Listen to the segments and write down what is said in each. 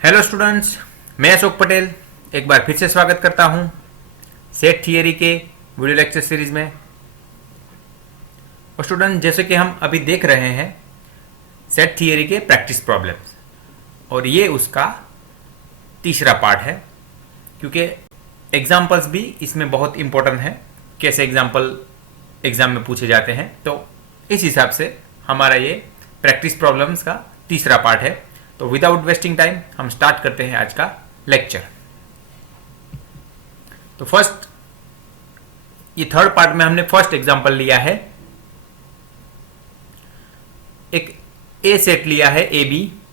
Hello students, मैं अशोक पटेल एक बार फिर से स्वागत करता हूं सेट थियरी के वीडियो लेक्चर सीरीज में। और स्टूडेंट, जैसे कि हम अभी देख रहे हैं सेट थियरी के प्रैक्टिस प्रॉब्लम्स, और ये उसका तीसरा पार्ट है, क्योंकि एग्जाम्पल्स भी इसमें बहुत इंपॉर्टेंट है, कैसे एग्जाम्पल एग्जाम में पूछे जाते हैं। तो इस हिसाब से हमारा ये प्रैक्टिस प्रॉब्लम्स का तीसरा पार्ट है। तो विदाउट वेस्टिंग टाइम हम स्टार्ट करते हैं आज का लेक्चर। तो फर्स्ट, ये थर्ड पार्ट में हमने फर्स्ट एग्जांपल लिया है, एक ए सेट लिया है ए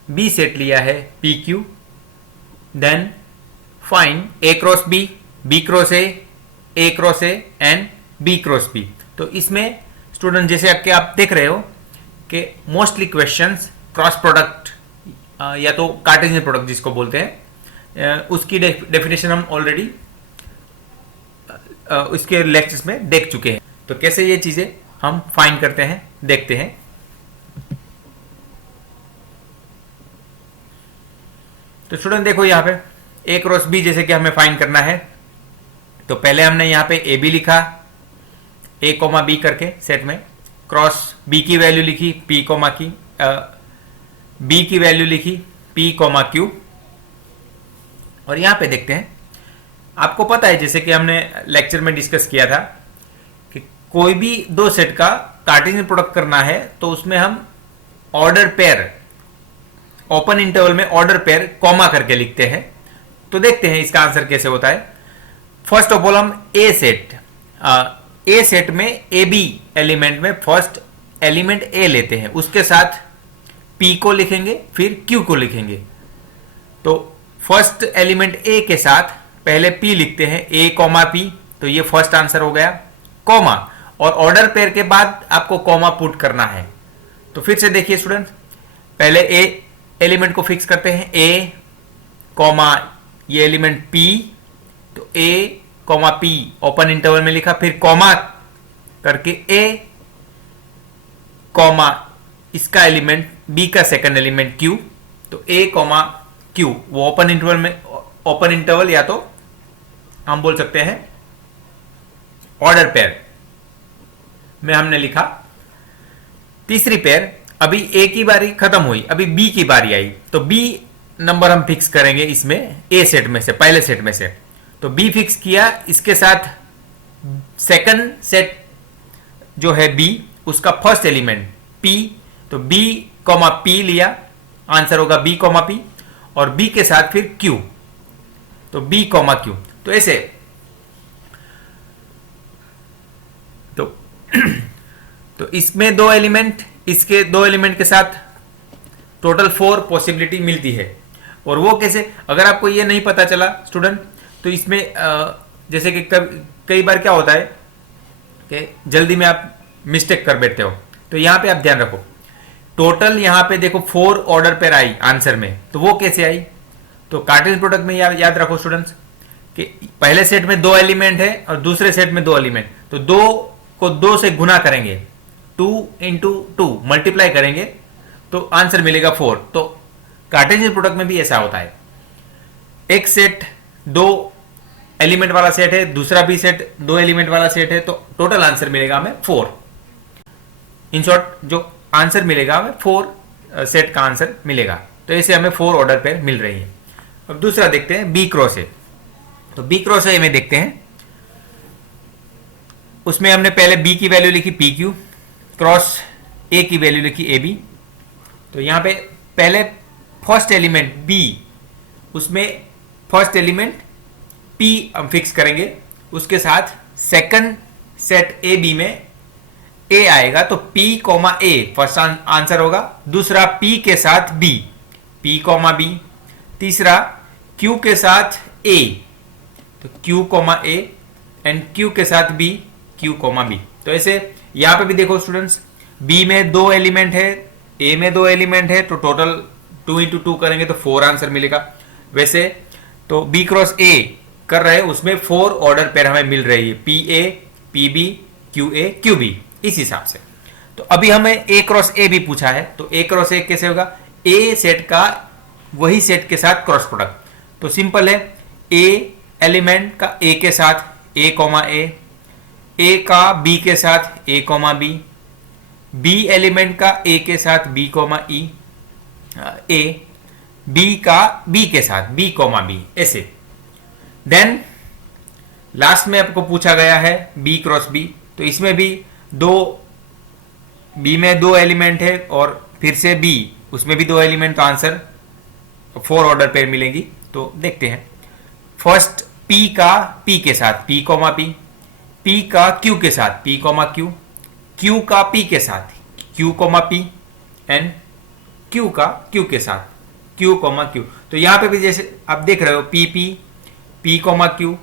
बी सेट लिया है P Q, then find A cross B cross A cross A and B cross B. तो इसमें स्टूडेंट, जैसे कि आप देख रहे हो कि मोस्टली क्वेश्चंस क्रॉस प्रोडक्ट या तो कार्टेशियन प्रोडक्ट जिसको बोलते हैं, उसकी डेफिनेशन हम ऑलरेडी उसके लेक्चर्स में देख चुके हैं। तो कैसे ये चीजें हम फाइंड करते हैं देखते हैं। तो स्टूडेंट देखो, यहाँ पे ए क्रॉस बी जैसे कि हमें फाइंड करना है, तो पहले हमने यहाँ पे ए बी लिखा ए कोमा बी करके सेट में, क्रॉस बी की वैल्यू लिखी पी कोमा की, बी की वैल्यू लिखी पी कोमा क्यू। और यहां पे देखते हैं, आपको पता है जैसे कि हमने लेक्चर में डिस्कस किया था कि कोई भी दो सेट का कार्टेशियन प्रोडक्ट करना है तो उसमें हम ऑर्डर पेयर, ओपन इंटरवल में ऑर्डर पेयर कॉमा करके लिखते हैं। तो देखते हैं इसका आंसर कैसे होता है। फर्स्ट ऑफ ऑल हम ए सेट में ए बी एलिमेंट में फर्स्ट एलिमेंट ए लेते हैं, उसके साथ P को लिखेंगे फिर Q को लिखेंगे। तो फर्स्ट एलिमेंट A के साथ पहले P लिखते हैं A कॉमा P, तो ये फर्स्ट आंसर हो गया, कॉमा, और ऑर्डर पेयर के बाद आपको कॉमा पुट करना है। तो फिर से देखिए स्टूडेंट, पहले A एलिमेंट को फिक्स करते हैं A कॉमा ये एलिमेंट P, तो A comma P open interval में लिखा, फिर कॉमा करके A कॉमा इसका एलिमेंट B का सेकंड एलिमेंट Q, तो A कॉमा Q वो ओपन इंटरवल में, ओपन इंटरवल या तो हम बोल सकते हैं ऑर्डर पेयर में हमने लिखा। तीसरी पेयर, अभी A की बारी खत्म हुई, अभी B की बारी आई, तो B नंबर हम फिक्स करेंगे इसमें A सेट में से, पहले सेट में से। तो B फिक्स किया, इसके साथ सेकंड सेट जो है B, उसका फर्स्ट एलिमेंट P, तो B कॉमा P लिया, आंसर होगा B कॉमा P, और B के साथ फिर Q, तो B कॉमा Q। तो ऐसे तो इसमें दो एलिमेंट, इसके दो एलिमेंट के साथ टोटल 4 पॉसिबिलिटी मिलती है। और वो कैसे, अगर आपको ये नहीं पता चला स्टूडेंट, तो इसमें जैसे कि कई बार क्या होता है कि जल्दी में आप मिस्टेक कर बैठते हो, तो यहां पे आप ध्यान रखो, टोटल यहां पे देखो 4 ऑर्डर पेयर आई आंसर में, तो वो कैसे आई। तो कार्टेशियन प्रोडक्ट में याद रखो स्टूडेंट्स कि पहले सेट में 2 एलिमेंट है और दूसरे सेट में 2 एलिमेंट, तो 2 को 2 से गुना करेंगे, 2 इंटू 2 मल्टीप्लाई करेंगे तो आंसर मिलेगा 4। तो कार्टेशियन प्रोडक्ट में भी ऐसा होता है, एक सेट 2 एलिमेंट वाला सेट है, दूसरा भी सेट 2 एलिमेंट वाला सेट है, तो टोटल आंसर मिलेगा हमें 4। इन शॉर्ट जो आंसर मिलेगा हमें 4 सेट का आंसर मिलेगा। तो ऐसे हमें 4 ऑर्डर पेयर मिल रही है। अब दूसरा देखते हैं बी क्रॉस ए। तो बी क्रॉस ए में देखते हैं, उसमें हमने पहले बी की वैल्यू लिखी पी क्यू, क्रॉस ए की वैल्यू लिखी ए बी। तो यहां पे पहले फर्स्ट एलिमेंट बी, उसमें फर्स्ट एलिमेंट पी हम फिक्स करेंगे, उसके साथ सेकंड सेट ए बी में ए आएगा, तो P कॉमा ए फर्स्ट आंसर होगा, दूसरा P के साथ B, P कॉमा B, तीसरा Q के साथ A, तो Q comma A and Q के साथ B, Q कॉमा B। तो ऐसे यहां पे भी देखो स्टूडेंट्स, B में 2 एलिमेंट है, A में 2 एलिमेंट है, तो टोटल 2 इंटू 2 करेंगे तो 4 आंसर मिलेगा। वैसे तो B क्रॉस A कर रहे हैं, उसमें 4 ऑर्डर पेयर हमें मिल रही है, PA, PB, QA, QB, इस हिसाब से। तो अभी हमें ए क्रॉस ए भी पूछा है, तो ए क्रॉस ए कैसे होगा, ए सेट का वही सेट के साथ क्रॉस प्रोडक्ट। तो सिंपल है, ए एलिमेंट का ए के साथ ए कॉमा ए का बी के साथ ए कॉमा बी एलिमेंट का ए के साथ बी कॉमा ए, बी का बी के साथ बी कॉमा बी, ऐसे। देन लास्ट में आपको पूछा गया है बी क्रॉस बी, तो इसमें भी बी में दो एलिमेंट है और फिर से बी उसमें भी दो एलिमेंट, तो आंसर 4 ऑर्डर पेयर मिलेंगी। तो देखते हैं, फर्स्ट पी का पी के साथ पी कॉमा पी का क्यू के साथ पी कॉमा क्यू का पी के साथ Q comma P, and Q का क्यू के साथ क्यू कॉमा क्यू। तो यहां पे भी जैसे आप देख रहे हो P comma Q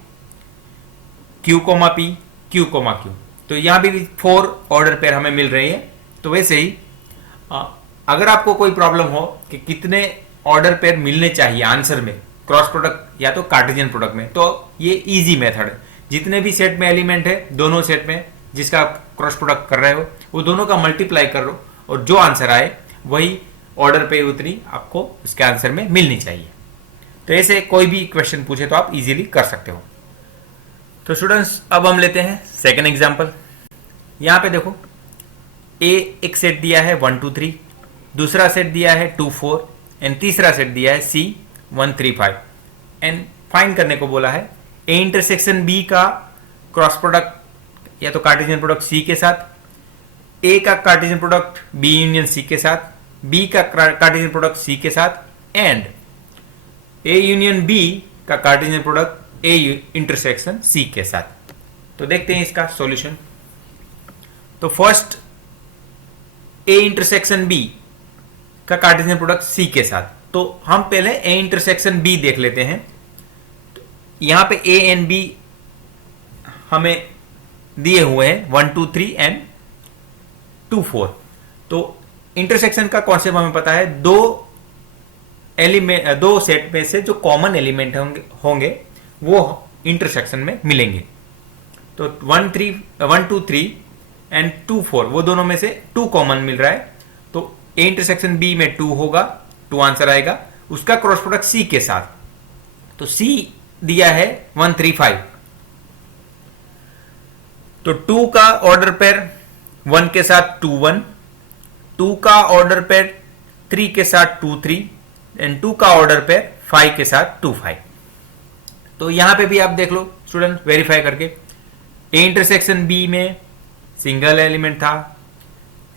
comma P, Q comma Q, तो यहां भी 4 ऑर्डर पेयर हमें मिल रही है। तो वैसे ही अगर आपको कोई प्रॉब्लम हो कि कितने ऑर्डर पेयर मिलने चाहिए आंसर में क्रॉस प्रोडक्ट या तो कार्टेशियन प्रोडक्ट में, तो ये इजी मेथड है। जितने भी सेट में एलिमेंट है, दोनों सेट में जिसका आप क्रॉस प्रोडक्ट कर रहे हो, वो दोनों का मल्टीप्लाई कर लो और जो आंसर आए वही ऑर्डर पे उतनी आपको उसके आंसर में मिलनी चाहिए। तो ऐसे कोई भी क्वेश्चन पूछे तो आप इजीली कर सकते हो। तो स्टूडेंट्स, अब हम लेते हैं सेकंड एग्जांपल। यहां पे देखो, ए एक सेट दिया है 1 2 3, दूसरा सेट दिया है 2 4, एंड तीसरा सेट दिया है सी 1 3 5, एंड फाइंड करने को बोला है ए इंटरसेक्शन बी का क्रॉस प्रोडक्ट या तो कार्टेशियन प्रोडक्ट सी के साथ, ए का Cartesian product B union C के साथ, बी का कार्टेशियन प्रोडक्ट सी के साथ, एंड ए यूनियन बी का Cartesian product A intersection C के साथ। तो देखते हैं इसका सॉल्यूशन। तो फर्स्ट ए इंटरसेक्शन बी का कार्टेशियन प्रोडक्ट सी के साथ, तो हम पहले ए इंटरसेक्शन बी देख लेते हैं। यहां पे ए एंड बी हमें दिए हुए हैं 1 2 3 एंड 2 4। तो इंटरसेक्शन का कॉन्सेप्ट हमें पता है, दो सेट में से जो कॉमन एलिमेंट होंगे वो इंटरसेक्शन में मिलेंगे। तो 1 2 3 एंड 2 4 वो दोनों में से 2 कॉमन मिल रहा है, तो ए इंटरसेक्शन बी में 2 होगा, 2 आंसर आएगा। उसका क्रॉस प्रोडक्ट सी के साथ, तो सी दिया है 1 3 5, तो 2 का ऑर्डर पेयर 1 के साथ 2 1, 2 का ऑर्डर पेयर 3 के साथ 2 3, एंड 2 का ऑर्डर पेयर 5 के साथ 2 5। तो यहां पे भी आप देख लो स्टूडेंट, वेरीफाई करके, ए इंटरसेक्शन बी में सिंगल एलिमेंट था,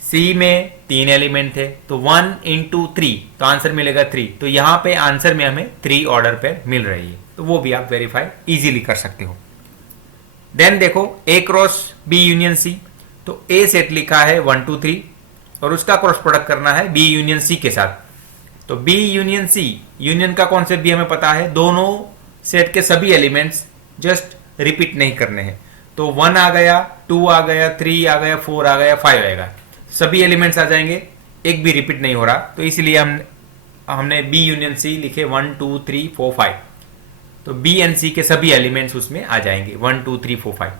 सी में 3 एलिमेंट थे, तो 1 into 3, तो आंसर मिलेगा 3। तो यहां पे आंसर में हमें 3 ऑर्डर पेयर मिल रही है, तो वो भी आप वेरीफाई इजीली कर सकते हो। देन देखो, ए क्रॉस बी यूनियन सी, तो ए सेट लिखा है 1 2 3 और उसका क्रॉस प्रोडक्ट करना है बी यूनियन सी के साथ। तो बी यूनियन सी, यूनियन का कॉन्सेप्ट भी हमें पता है, दोनों सेट के सभी एलिमेंट्स जस्ट रिपीट नहीं करने हैं। तो 1 आ गया, 2 आ गया, 3 आ गया, 4 आ गया, 5 आएगा, सभी एलिमेंट्स आ जाएंगे, एक भी रिपीट नहीं हो रहा। तो इसलिए हमने बी यूनियन सी लिखे 1 2 3 4 5, तो बी एंड सी के सभी एलिमेंट्स उसमें आ जाएंगे 1 2 3 4 5।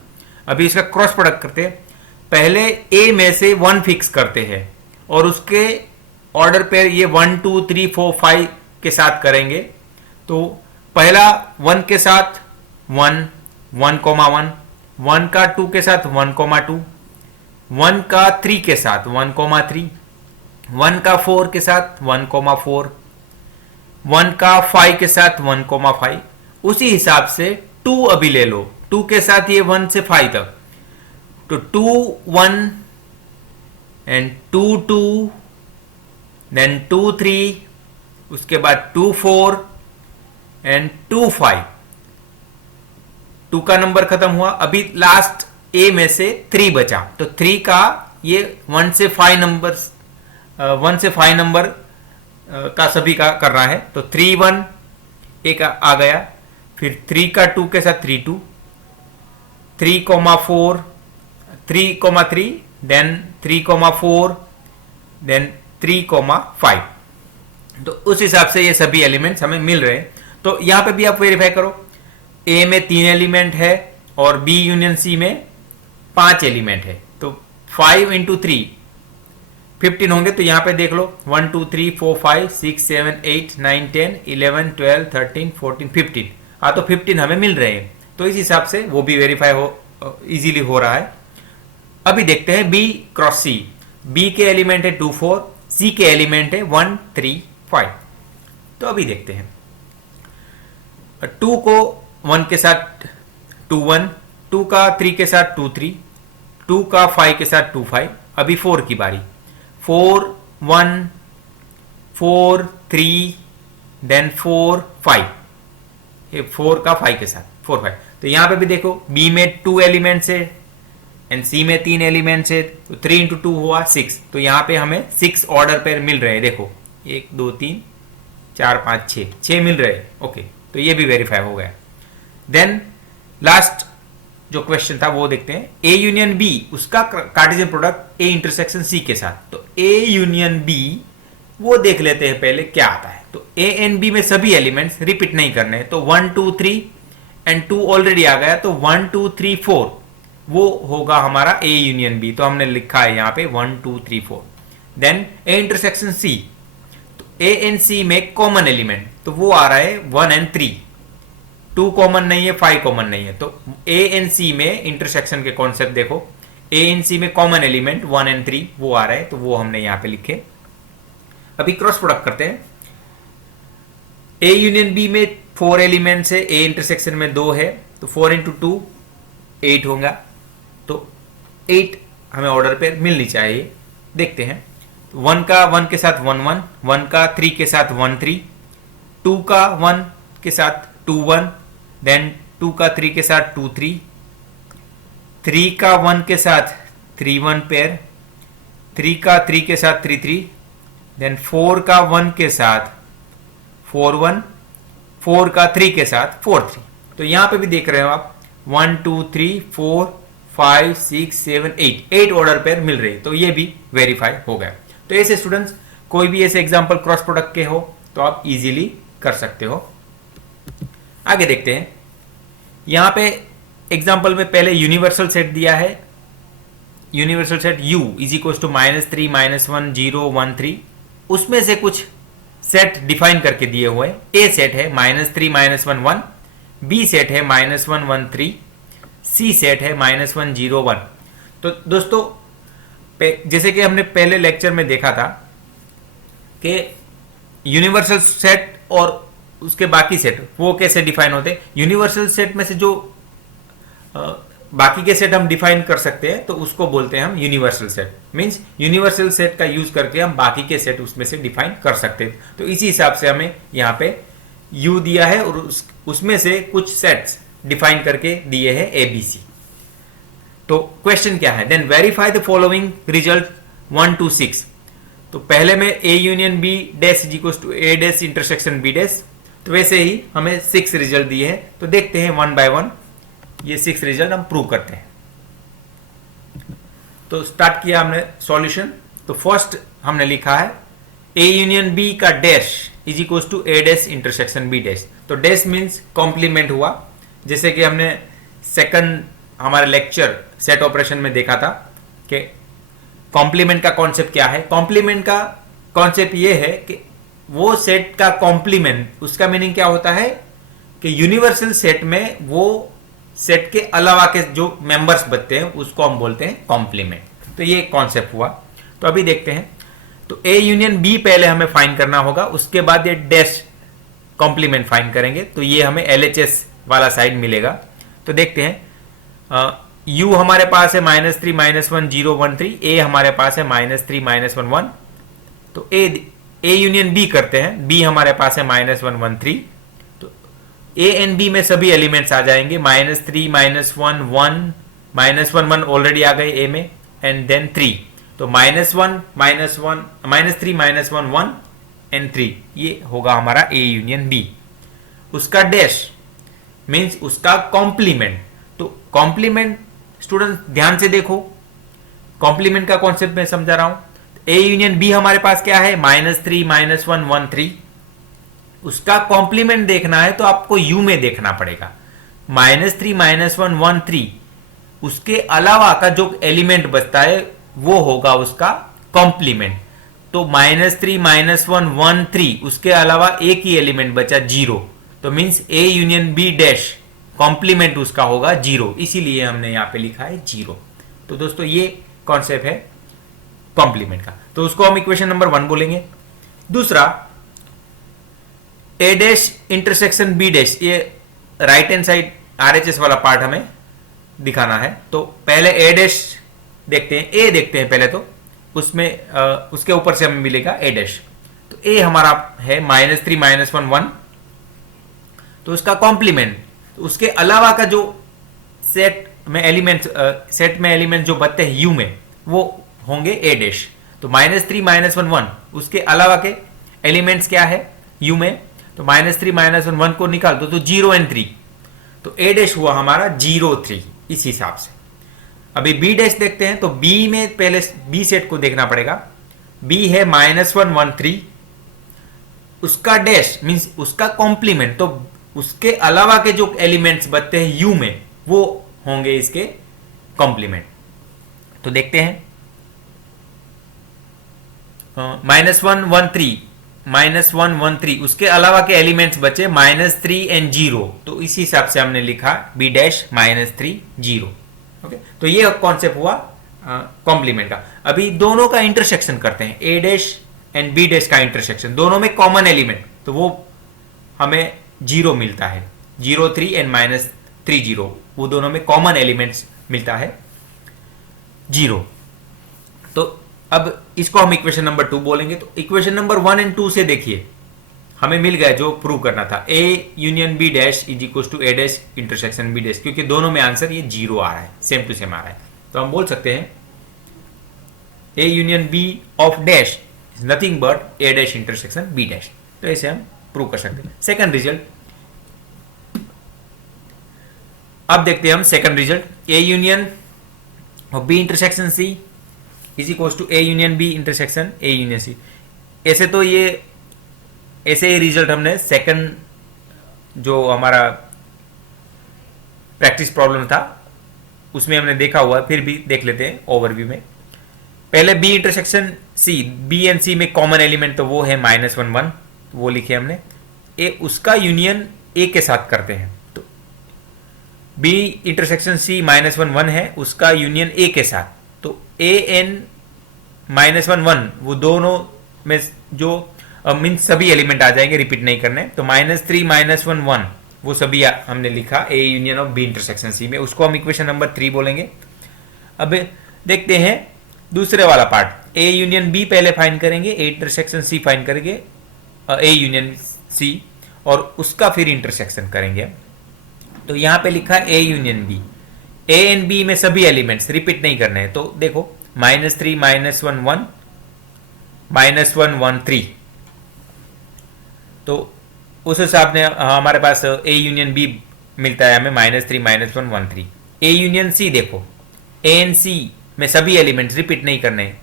अभी इसका क्रॉस प्रोडक्ट करते हैं, पहले ए में से 1 फिक्स करते हैं और उसके ऑर्डर पेयर ये 1 2 3 4 5 के साथ करेंगे। तो पहला 1 के साथ 1 1 1, 1 का 2 के साथ 1 2, 1 का 3 के साथ 1 3, 1 का 4 के साथ 1 4, 1 का 5 के साथ 1 5। उसी हिसाब से 2 अभी ले लो, 2 के साथ ये 1 से 5 तक, तो 2 1 एंड 2 2, देन 2 3, उसके बाद 2 4 एंड 2 5। 2 का नंबर खत्म हुआ, अभी लास्ट ए में से 3 बचा, तो 3 का ये 1 से 5 नंबर का सभी का करना है। तो 3 1 एक आ गया, फिर 3 का 2 के साथ 3 2, 3 4, 3 देन 3 4, देन 3 5। तो उस हिसाब से ये सभी एलिमेंट्स हमें मिल रहे हैं। तो यहां पे भी आप वेरीफाई करो, ए में 3 एलिमेंट है और बी यूनियन सी में 5 एलिमेंट है, तो 5 into 3 15 होंगे तो यहाँ पे देख लो 1 2 3 4 5 6 7 8 9 10 11 12 13 14 15। हाँ तो 15 हमें मिल रहे हैं, तो इस हिसाब से वो भी वेरीफाई हो इजीली हो रहा है। अभी देखते हैं बी क्रॉस सी। बी के एलिमेंट है 2 4, सी के एलिमेंट है 1 3 5। तो अभी देखते हैं 2 को 1 के साथ 2 1, 2 का 3 के साथ 2 3, 2 का 5 के साथ 2 5। अभी 4 की बारी, 4 1 4 3 देन 4 5, ये 4 का 5 के साथ 4 5। तो यहां पे भी देखो बी में 2 एलिमेंट्स है एंड सी में 3 एलिमेंट्स है, तो 3 इंटू 2 हुआ 6। तो यहां पे हमें 6 ऑर्डर पेयर मिल रहे हैं। देखो 1 2 3 4 5 6 मिल रहे हैं। ओके, तो ये भी वेरीफाई हो गया। देन लास्ट जो क्वेश्चन था वो देखते हैं, ए यूनियन बी, उसका Cartesian product A intersection C के साथ। तो ए यूनियन बी वो देख लेते हैं पहले क्या आता है। तो ए एंड बी में सभी एलिमेंट्स रिपीट नहीं करने हैं, तो 1 2 3 एंड 2 ऑलरेडी आ गया, तो 1 2 3 4 वो होगा हमारा ए यूनियन बी। तो हमने लिखा है यहाँ पे 1 2 3 4। देन ए इंटरसेक्शन सी, तो ए एंड सी में कॉमन एलिमेंट, तो वो आ रहा है 1 एंड 3। 2 कॉमन नहीं है, 5 कॉमन नहीं है, तो ए एंड सी में इंटरसेक्शन के कॉन्सेप्ट देखो, ए एंड सी में कॉमन एलिमेंट 1 एंड 3 वो आ रहा है, तो वो हमने यहां पे लिखे। अभी क्रॉस प्रोडक्ट करते हैं। ए यूनियन बी में 4 एलिमेंट्स है, ए इंटरसेक्शन में 2 है, तो 4 इंटू 2 8 होगा। तो 8 हमें ऑर्डर पे मिलनी चाहिए। देखते हैं 1 का 1 के साथ 1 1, 1 का 3 के साथ 1 3, 2 का 1 के साथ 2 1, देन 2 का 3 के साथ 2 3, 3 का 1 के साथ 3 1 पेयर, 3 का 3 के साथ 3 3, देन 4 का 1 के साथ 4 1, 4 का 3 के साथ 4 3। तो यहां पे भी देख रहे हो आप 1 2 3 4 5 6 7 8 ऑर्डर पेयर मिल रही है, तो ये भी वेरीफाई हो गया। तो ऐसे स्टूडेंट्स कोई भी ऐसे एग्जांपल क्रॉस प्रोडक्ट के हो तो आप इजीली कर सकते हो। आगे देखते हैं, यहां पे एग्जांपल में पहले यूनिवर्सल सेट दिया है। Universal set u is equal to -3 -1 0 1 3, उसमें से कुछ सेट डिफाइन करके दिए हुए। ए सेट है -3 -1 1, बी सेट है -1 1 3, सी सेट है -1 0 1। तो दोस्तों जैसे कि हमने पहले लेक्चर में देखा था कि यूनिवर्सल सेट और उसके बाकी सेट वो कैसे डिफाइन होते हैं। यूनिवर्सल सेट में से जो बाकी के सेट हम डिफाइन कर सकते हैं तो उसको बोलते हैं हम universal set. Means universal set का यूज करके हम बाकी के सेट उसमें से डिफाइन कर सकते हैं। तो इसी हिसाब से हमें यहाँ पे यू दिया है और उसमें से कुछ सेट्स डिफाइन करके दिए हैं ABC। तो क्वेश्चन क्या है, then verify the following result 1 2 6। तो पहले में A union B dash is equal to A dash intersection B dash, तो वैसे ही हमें 6 रिजल्ट दिए हैं। तो देखते हैं 1 बाय 1 ये 6 रिजल्ट हम प्रूव करते हैं। तो स्टार्ट किया हमने सॉल्यूशन। तो फर्स्ट हमने लिखा है ए यूनियन बी का dash is equal to A dash intersection B dash. तो डैश मींस कॉम्प्लीमेंट हुआ, जैसे कि हमने सेकंड हमारे लेक्चर सेट ऑपरेशन में देखा था कि कॉम्प्लीमेंट का कॉन्सेप्ट क्या है। कॉम्प्लीमेंट का कॉन्सेप्ट ये है कि वो सेट का कॉम्प्लीमेंट, उसका मीनिंग क्या होता है कि यूनिवर्सल सेट में वो सेट के अलावा के जो मेंबर्स बचते हैं उसको हम बोलते हैं कॉम्प्लीमेंट। तो ये कॉन्सेप्ट हुआ। तो अभी देखते हैं, तो ए यूनियन बी पहले हमें फाइंड करना होगा, उसके बाद ये डैश कॉम्प्लीमेंट फाइंड करेंगे, तो ये हमें LHS वाला साइड मिलेगा। तो देखते हैं U हमारे पास है -3 -1 0 1 3, A हमारे पास है -3 -1 1। तो A यूनियन B करते हैं, B हमारे पास है -1 1 3। तो A एंड B में सभी एलिमेंट्स आ जाएंगे, -3 -1 1 -1 1 ऑलरेडी आ गए A में, एंड देन 3। तो -1 -1 -3 -1 1 एंड 3, ये होगा हमारा A यूनियन B। उसका डैश मीन्स उसका कॉम्प्लीमेंट। तो कॉम्प्लीमेंट स्टूडेंट ध्यान से देखो, कॉम्प्लीमेंट का कॉन्सेप्ट मैं समझा रहा हूं। ए यूनियन बी हमारे पास क्या है -3 -1 1 3। उसका कॉम्प्लीमेंट देखना है तो आपको यू में देखना पड़ेगा। -3 -1 1 3 उसके अलावा का जो एलिमेंट बचता है वो होगा उसका कॉम्प्लीमेंट। तो -3 -1 1 3, उसके अलावा एक ही एलिमेंट बचा 0, तो means A union B dash complement उसका होगा 0, इसीलिए हमने यहां पे लिखा है 0। तो दोस्तों ये कॉन्सेप्ट है कॉम्प्लीमेंट का, तो उसको हम इक्वेशन नंबर 1 बोलेंगे। दूसरा A dash intersection B dash, ये राइट हैंड साइड RHS वाला पार्ट हमें दिखाना है। तो पहले A डैश देखते हैं, A देखते हैं पहले, तो उसमें उसके ऊपर से हमें मिलेगा A डैश। तो A हमारा है -3 -1 1, तो उसका कॉम्प्लीमेंट, तो उसके अलावा का जो सेट में एलिमेंट जो बनते हैं U में, वो होंगे A डैश। तो -3 -1 1, उसके अलावा के एलिमेंट्स क्या है U में, तो -3 -1 1 को निकाल दो तो 0 और 3, तो A डैश हुआ हमारा 0 3 इस हिसाब से। अभी B डैश देखते हैं, तो B में पहले B सेट को देखना पड़ेगा। B है -1 1 3, उसका डैश मींस उसका कॉम्प्लीमेंट, तो उसके अलावा के जो एलिमेंट्स बनते हैं U में, वो होंगे इसके कॉम्प्लीमेंट। तो देखते हैं -1 1 3 -1 1 3, उसके अलावा के एलिमेंट्स बचे -3 और 0, तो इसी हिसाब से हमने लिखा B डैश -3 0। ओके, तो ये कॉन्सेप्ट हुआ कॉम्प्लीमेंट का। अभी दोनों का इंटरसेक्शन करते हैं, A dash and B dash का इंटरसेक्शन, दोनों में कॉमन एलिमेंट, तो वो हमें 0 मिलता है, 0 3 एंड -3 0, वो दोनों में कॉमन एलिमेंट्स मिलता है 0। तो अब इसको हम इक्वेशन नंबर 2 बोलेंगे। तो इक्वेशन नंबर 1 और 2 से देखिए हमें मिल गया जो प्रूव करना था, A union B dash is equal to A dash intersection B dash, क्योंकि दोनों में आंसर ये 0 आ रहा है, सेम टू सेम आ रहा है। तो हम बोल सकते हैं A union B of dash is nothing but A dash intersection B dash. तो ऐसे हम प्रूव कर सकते हैं। सेकंड रिजल्ट, अब देखते हैं हम सेकंड रिजल्ट, A यूनियन और B intersection C is equal to A union B intersection A union C। ऐसे तो ये ऐसे ही रिजल्ट हमने सेकंड जो हमारा प्रैक्टिस प्रॉब्लम था उसमें हमने देखा हुआ है, फिर भी देख लेते हैं ओवरव्यू में। पहले B intersection C, B and C में कॉमन एलिमेंट तो वो है -1 1, वो लिखे हमने। A उसका यूनियन A के साथ करते हैं, तो B इंटरसेक्शन C -1 1 है, उसका यूनियन A के साथ, तो A एंड -1 1 वो दोनों में जो मीन्स सभी एलिमेंट आ जाएंगे, रिपीट नहीं करने। तो -3 -1 1 वो सभी हमने लिखा A union of B intersection C में, उसको हम इक्वेशन नंबर 3 बोलेंगे। अब देखते हैं दूसरे वाला पार्ट, A यूनियन B पहले फाइंड करेंगे, A इंटरसेक्शन C फाइंड करेंगे, A यूनियन C, और उसका फिर इंटरसेक्शन करेंगे। तो यहां पे लिखा A union B, A and B में सभी एलिमेंट्स रिपीट नहीं करने हैं। तो देखो -3 -1 1 -1 1 3, तो उस हिसाब से हमारे पास A यूनियन B मिलता है हमें -3 -1 1 3। A यूनियन C देखो, A एंड C में सभी एलिमेंट्स रिपीट नहीं करने हैं,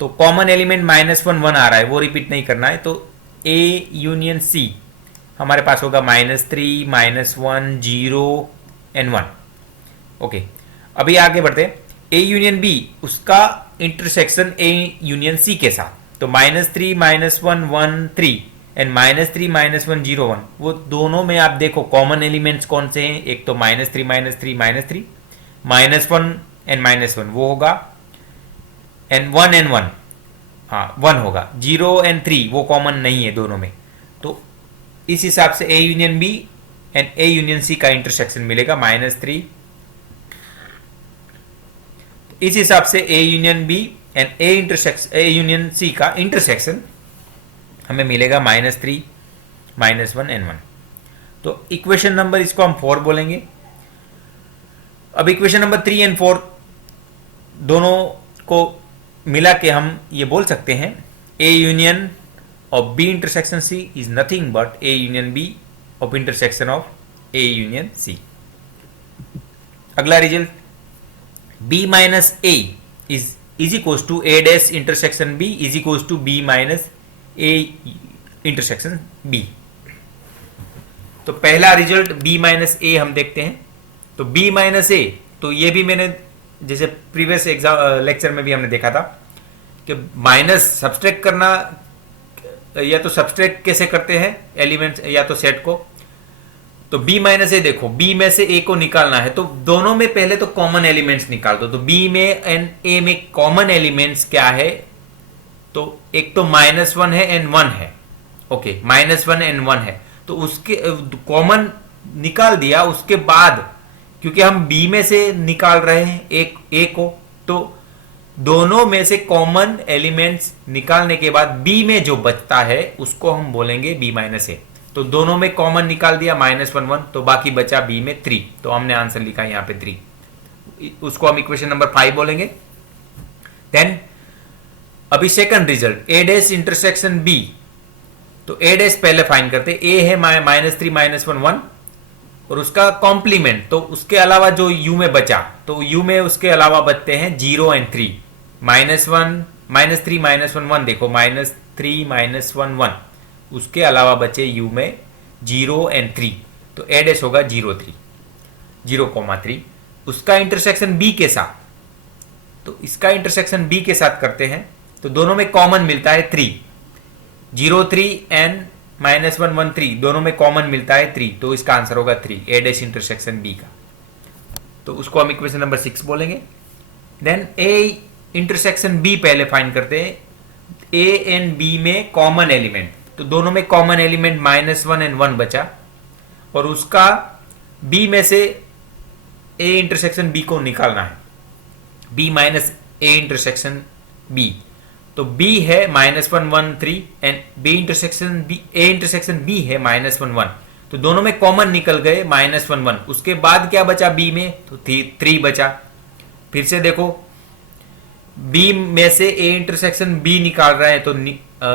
तो कॉमन एलिमेंट -1 1 आ रहा है, वो रिपीट नहीं करना है। तो A यूनियन C हमारे पास होगा -3 -1 0 एंड 1। ओके, अभी आगे बढ़ते हैं। A यूनियन B उसका इंटरसेक्शन A यूनियन C के साथ, तो -3 -1 1 3 एंड -3 -1 0 1, वो दोनों में आप देखो कॉमन एलिमेंट्स कौन से हैं, एक तो -3 -3 -3 -1 एंड -1 वो होगा, एंड 1 एंड 1, हाँ 1 होगा, 0 एंड 3 वो कॉमन नहीं है दोनों में। तो इस हिसाब से A union B and A union C का इंटरसेक्शन मिलेगा -3। इस हिसाब से A union B and A union C का इंटरसेक्शन हमें मिलेगा -3 -1 एंड 1। तो इक्वेशन नंबर इसको हम 4 बोलेंगे। अब इक्वेशन नंबर 3 एंड 4 दोनों को मिला के हम ये बोल सकते हैं A union of B intersection C is nothing but A union B of intersection of A union C। अगला result, B minus A is equal to A dash intersection B is equal to B minus A intersection B। तो पहला result B minus A हम देखते हैं। तो B minus A, तो ये भी मैंने जैसे प्रीवियस एग्जाम लेक्चर में भी हमने देखा था कि माइनस सब्सट्रैक्ट करना, या तो सब्सट्रैक्ट कैसे करते हैं एलिमेंट्स या तो सेट को, तो बी माइनस ए देखो, बी में से ए को निकालना है तो दोनों में पहले तो कॉमन एलिमेंट्स निकाल दो। तो बी में एंड ए में कॉमन एलिमेंट्स क्या है, तो एक तो -1 है एंड 1 है। ओके, -1 एंड 1 है, तो उसके कॉमन निकाल दिया। उसके बाद क्योंकि हम बी में से निकाल रहे हैं एक ए को, तो दोनों में से कॉमन एलिमेंट्स निकालने के बाद बी में जो बचता है उसको हम बोलेंगे बी माइनस ए। तो दोनों में कॉमन निकाल दिया -1 1, तो बाकी बचा बी में 3, तो हमने आंसर लिखा यहां पे 3। उसको हम इक्वेशन नंबर 5 बोलेंगे। देन अभी सेकंड रिजल्ट, ए डैश इंटरसेक्शन बी। तो ए डैश पहले फाइंड करते, ए है -3 -1 1 और उसका कॉम्प्लीमेंट, तो उसके अलावा जो यू में बचा, तो यू में उसके अलावा बचते हैं 0 एंड 3। -1 -3 -1 1 देखो, -3 -1 1, उसके अलावा बचे यू में 0 एंड 3, तो ए डैश होगा 0,3। उसका इंटरसेक्शन बी के साथ, तो इसका इंटरसेक्शन बी के साथ करते हैं, तो दोनों में कॉमन मिलता है 3, 0 3 एंड -1 1 3, दोनों में कॉमन मिलता है 3, तो इसका आंसर होगा 3, ए डैश इंटरसेक्शन बी का। तो उसको हम इक्वेशन नंबर 6 बोलेंगे। देन ए इंटरसेक्शन बी पहले फाइंड करते हैं, ए एंड बी में कॉमन एलिमेंट, तो दोनों में कॉमन एलिमेंट -1 एंड 1 बचा, और उसका बी में से ए इंटरसेक्शन बी को निकालना है, B minus A intersection B. तो b है -1 1 3 and b intersection b, a intersection b है -1 1, तो दोनों में कॉमन निकल गए -1 1। उसके बाद क्या बचा b में, तो 3 बचा। फिर से देखो, b में से a इंटरसेक्शन b निकाल रहे हैं, तो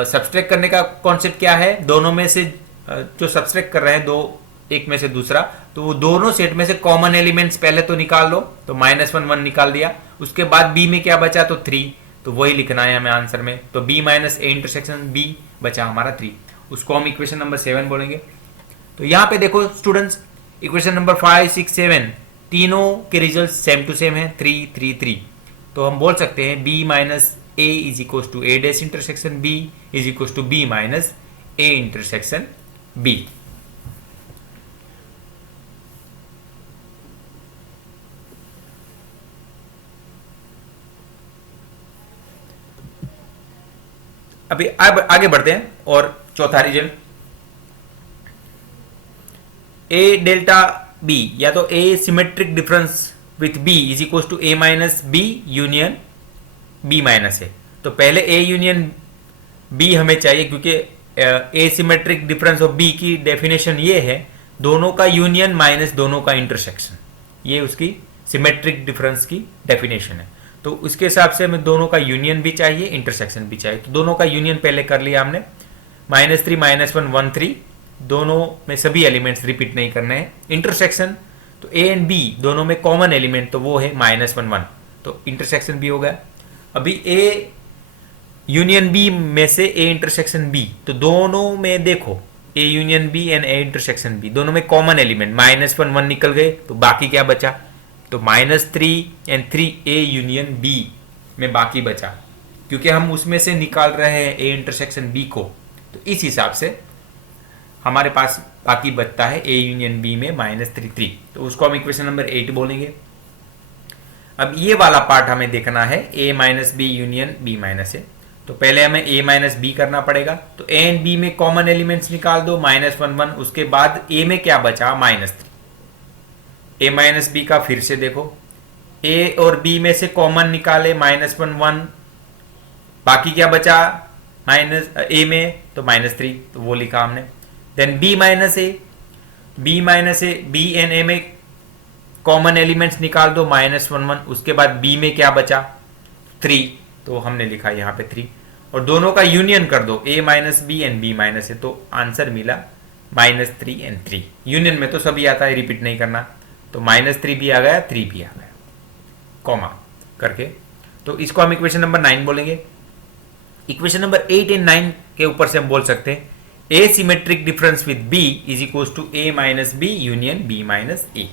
सब्सट्रैक्ट करने का कॉन्सेप्ट क्या है, दोनों में से जो सब्सट्रैक्ट कर रहे हैं, दो एक में से दूसरा, तो वो दोनों सेट में से कॉमन एलिमेंट्स पहले तो निकाल लो, तो -1 1 निकाल दिया। उसके बाद b में क्या बचा, तो 3, तो वही लिखना है हमें आंसर में, तो b minus A intersection b बचा हमारा 3। उसको हम इक्वेशन नंबर 7 बोलेंगे। तो यहां पे देखो स्टूडेंट्स, इक्वेशन नंबर 5 6 7 तीनों के रिजल्ट सेम टू सेम है, 3 3 3। तो हम बोल सकते हैं b minus A is equal to A dash intersection b is equal to b minus A intersection b। अभी अब आगे बढ़ते हैं, और चौथा रिजल्ट, ए डेल्टा बी, या तो A symmetric difference with B is equal to A minus B union B minus A. तो पहले ए यूनियन बी हमें चाहिए, क्योंकि A symmetric difference of B की डेफिनेशन ये है, दोनों का यूनियन माइनस दोनों का इंटरसेक्शन, ये उसकी सिमेट्रिक डिफरेंस की डेफिनेशन है। तो उसके हिसाब से हमें दोनों का यूनियन भी चाहिए, इंटरसेक्शन भी चाहिए। तो दोनों का यूनियन पहले कर लिया हमने, -3 -1 1 3, दोनों में सभी एलिमेंट्स रिपीट नहीं करने हैं। इंटरसेक्शन, तो ए एंड बी दोनों में कॉमन एलिमेंट, तो वो है -1 1, तो इंटरसेक्शन भी हो गया। अभी ए यूनियन बी में से ए इंटरसेक्शन बी, तो दोनों में देखो A union B and A intersection B, दोनों में कॉमन एलिमेंट -1 1 निकल गए, तो बाकी क्या बचा, तो -3 एंड 3 ए यूनियन बी में बाकी बचा, क्योंकि हम उसमें से निकाल रहे हैं ए इंटरसेक्शन बी को, तो इस हिसाब से हमारे पास बाकी बचता है ए यूनियन बी में -3 3। तो उसको हम इक्वेशन नंबर 8 बोलेंगे। अब ये वाला पार्ट हमें देखना है, A minus B union B minus A. तो पहले हमें ए माइनस बी करना पड़ेगा, तो ए एंड बी में कॉमन एलिमेंट्स निकाल दो, -1 1, उसके बाद ए में क्या बचा, -3। ए माइनस बी का फिर से देखो, ए और बी में से कॉमन निकाले -1 1, बाकी क्या बचा माइनस ए में, तो -3, तो वो लिखा हमने। Then B minus A, B and A में कॉमन एलिमेंट्स निकाल दो, -1 1, उसके बाद बी में क्या बचा 3, तो हमने लिखा यहाँ पे 3, और दोनों का यूनियन कर दो, A minus B and B minus A, तो आंसर मिला -3 एंड 3। यूनियन में तो सभी आता है, रिपीट नहीं करना, तो -3 भी आ गया, 3 भी आ गया, कॉमा करके। तो इसको हम इक्वेशन नंबर 9 बोलेंगे। इक्वेशन नंबर 8 एंड 9 के ऊपर से हम बोल सकते हैं A symmetric difference with B is equal to A minus B union B minus A.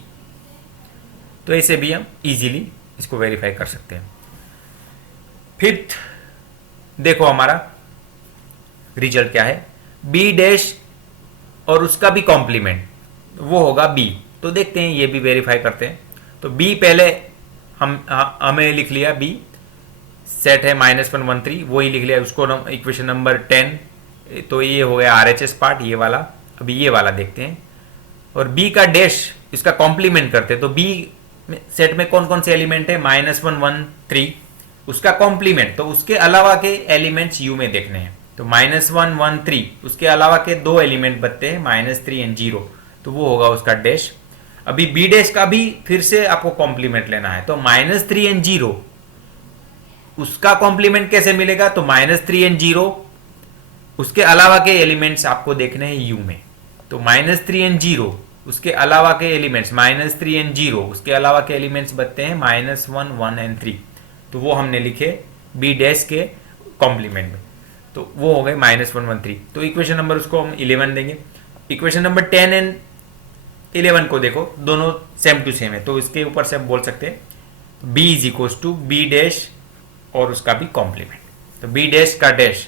तो ऐसे भी हम इजीली इसको वेरीफाई कर सकते हैं। फिफ्थ देखो हमारा रिजल्ट क्या है, बी डैश और उसका भी कॉम्प्लीमेंट वो होगा बी। तो देखते हैं, ये भी वेरीफाई करते हैं। तो बी पहले हमें लिख लिया, बी सेट है -1 1 3, वही लिख लिया उसको, इक्वेशन नंबर 10। तो ये हो गया RHS पार्ट, ये वाला। अभी ये वाला देखते हैं, और बी का डैश इसका कॉम्प्लीमेंट करते हैं। तो बी सेट में कौन कौन से एलिमेंट है, -1 1 3, उसका कॉम्प्लीमेंट, तो उसके अलावा के एलिमेंट्स यू में देखने हैं। तो -1 1 3 उसके अलावा के दो एलिमेंट बनते हैं, -3 एंड 0, तो वो होगा उसका डैश। अभी बी डैश का भी फिर से आपको कॉम्प्लीमेंट लेना है, तो -3 एंड 0 उसका कॉम्प्लीमेंट कैसे मिलेगा, तो -3 एंड 0 उसके अलावा के एलिमेंट्स आपको देखने हैं यू में। तो -3 एंड 0 उसके अलावा के एलिमेंट्स, -3 एंड 0 उसके अलावा के एलिमेंट्स बनते हैं -1 1 एंड 3, तो वो हमने लिखे बी डैश के कॉम्प्लीमेंट में। तो वो हो गए -1 1 3। तो इक्वेशन नंबर उसको हम 11 देंगे। इक्वेशन नंबर 10 एंड 11 को देखो, दोनों सेम टू सेम है, तो इसके ऊपर से हम बोल सकते हैं B is equal to B dash और उसका भी कॉम्प्लीमेंट। तो बी डैश का डैश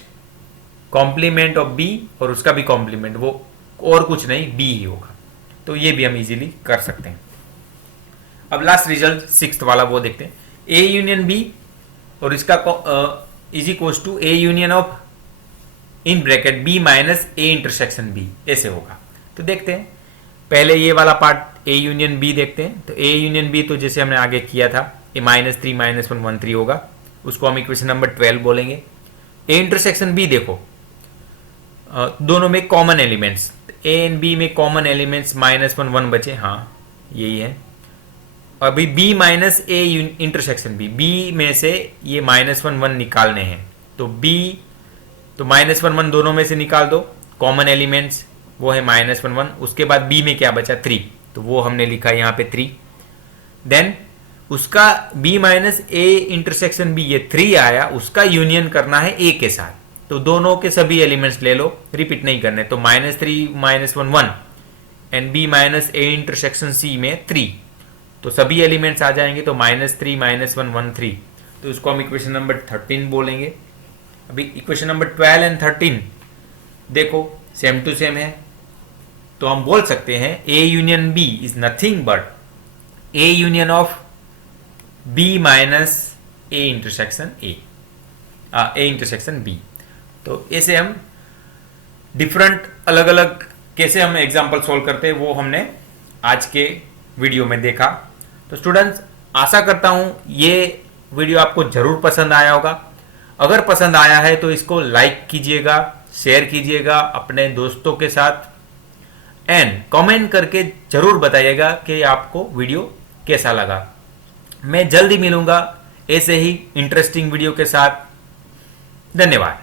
कॉम्प्लीमेंट ऑफ बी और उसका भी कॉम्प्लीमेंट, वो और कुछ नहीं बी ही होगा। तो ये भी हम इजीली कर सकते हैं। अब लास्ट रिजल्ट 6th वाला वो देखते हैं, ए यूनियन बी और इसका is equal to A union of in bracket B minus A intersection B, ऐसे होगा। तो देखते हैं, पहले ये वाला पार्ट ए यूनियन बी देखते हैं। तो ए यूनियन बी तो जैसे हमने आगे किया था, ए -3 -1 1 3 होगा, उसको हम इक्वेशन नंबर 12 बोलेंगे। ए इंटरसेक्शन बी देखो, दोनों में common elements, A and B में कॉमन एलिमेंट्स -1 1 बचे, हाँ यही है। अभी B minus A intersection B में से ये -1 1 निकालने हैं। तो बी तो -1 1 दोनों में से निकाल दो, कॉमन एलिमेंट्स वो है -1 1। उसके बाद बी में क्या बचा, 3, तो वो हमने लिखा यहाँ पे 3। देन उसका b minus A intersection B, ये 3 आया, उसका यूनियन करना है a के साथ। तो दोनों के सभी एलिमेंट्स ले लो, रिपीट नहीं करने। तो -3 -1 1 and b minus A intersection c में 3, तो सभी एलिमेंट्स आ जाएंगे। तो -3 -1 1 3, तो उसको हम इक्वेशन नंबर 13 बोलेंगे। अभी इक्वेशन नंबर 12 एंड 13 देखो, सेम टू सेम है, तो हम बोल सकते हैं a union b is nothing but a union of b minus A intersection A intersection b। तो ऐसे हम डिफरेंट अलग अलग कैसे हम एग्जांपल सॉल्व करते हैं, वो हमने आज के वीडियो में देखा। तो स्टूडेंट्स, आशा करता हूं ये वीडियो आपको जरूर पसंद आया होगा। अगर पसंद आया है तो इसको लाइक कीजिएगा, शेयर कीजिएगा अपने दोस्तों के साथ, एंड कमेंट करके जरूर बताइएगा कि आपको वीडियो कैसा लगा। मैं जल्दी मिलूंगा ऐसे ही इंटरेस्टिंग वीडियो के साथ। धन्यवाद।